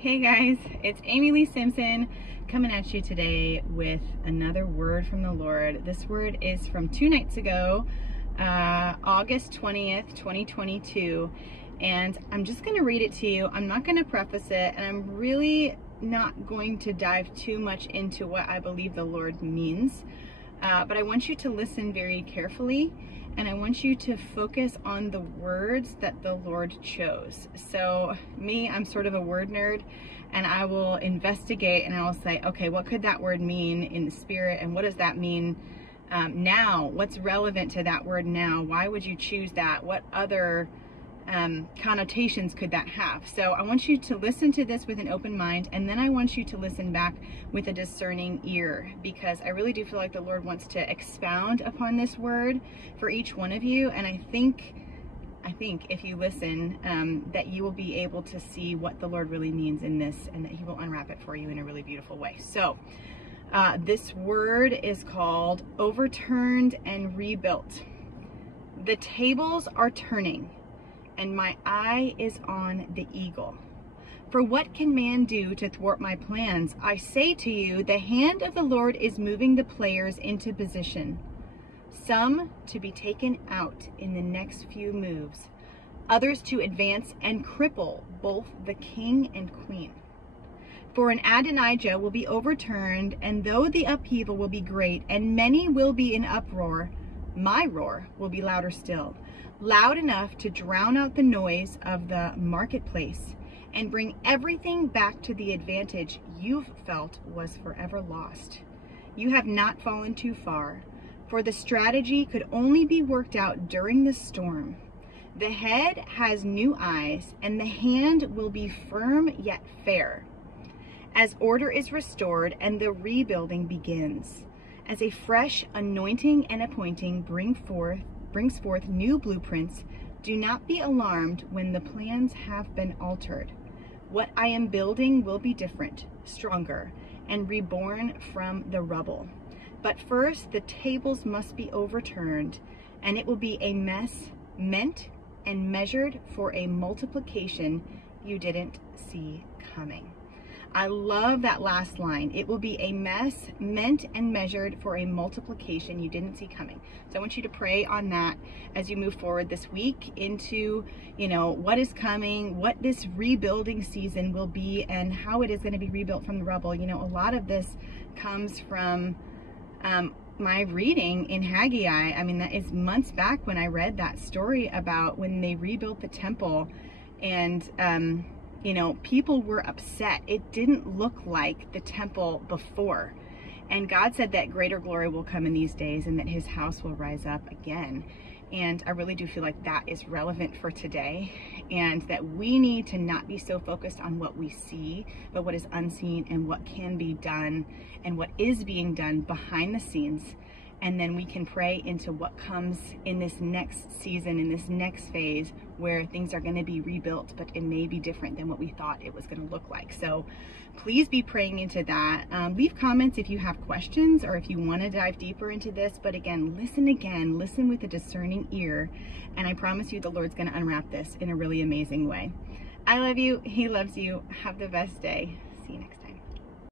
Hey guys, it's Amy Lee Simpson coming at you today with another word from the Lord. This word is from 2 nights ago, August 20th, 2022, and I'm just going to read it to you. I'm not going to preface it, and I'm really not going to dive too much into what I believe the Lord means, but I want you to listen very carefully, and I want you to focus on the words that the Lord chose. So me, I'm sort of a word nerd, and I will investigate and I will say, okay, what could that word mean in the spirit, and what does that mean now? What's relevant to that word now? Why would you choose that? What other connotations could that have? So I want you to listen to this with an open mind, and then I want you to listen back with a discerning ear, because I really do feel like the Lord wants to expound upon this word for each one of you. And I think if you listen, that you will be able to see what the Lord really means in this, and that He will unwrap it for you in a really beautiful way. So this word is called overturned and rebuilt. The tables are turning, and my eye is on the eagle. For what can man do to thwart my plans? I say to you, the hand of the Lord is moving the players into position, some to be taken out in the next few moves, others to advance and cripple both the king and queen. For an Adonijah will be overturned, and though the upheaval will be great, and many will be in uproar, my roar will be louder still, loud enough to drown out the noise of the marketplace and bring everything back to the advantage you've felt was forever lost. You have not fallen too far, for the strategy could only be worked out during the storm. The head has new eyes, and the hand will be firm yet fair. As order is restored and the rebuilding begins, as a fresh anointing and appointing brings forth new blueprints, do not be alarmed when the plans have been altered. What I am building will be different, stronger, and reborn from the rubble. But first, the tables must be overturned, and it will be a mess meant and measured for a multiplication you didn't see coming. I love that last line. It will be a mess meant and measured for a multiplication you didn't see coming. So I want you to pray on that as you move forward this week into, what is coming, what this rebuilding season will be, and how it is going to be rebuilt from the rubble. A lot of this comes from my reading in Haggai. I mean, that is months back when I read that story about when they rebuilt the temple, and people were upset. It didn't look like the temple before. And God said that greater glory will come in these days, and that His house will rise up again. And I really do feel like that is relevant for today, and that we need to not be so focused on what we see, but what is unseen and what can be done and what is being done behind the scenes. And then we can pray into what comes in this next season, in this next phase, where things are going to be rebuilt, but it may be different than what we thought it was going to look like. So please be praying into that. Leave comments if you have questions or if you want to dive deeper into this. But again, listen with a discerning ear. And I promise you the Lord's going to unwrap this in a really amazing way. I love you. He loves you. Have the best day. See you next time.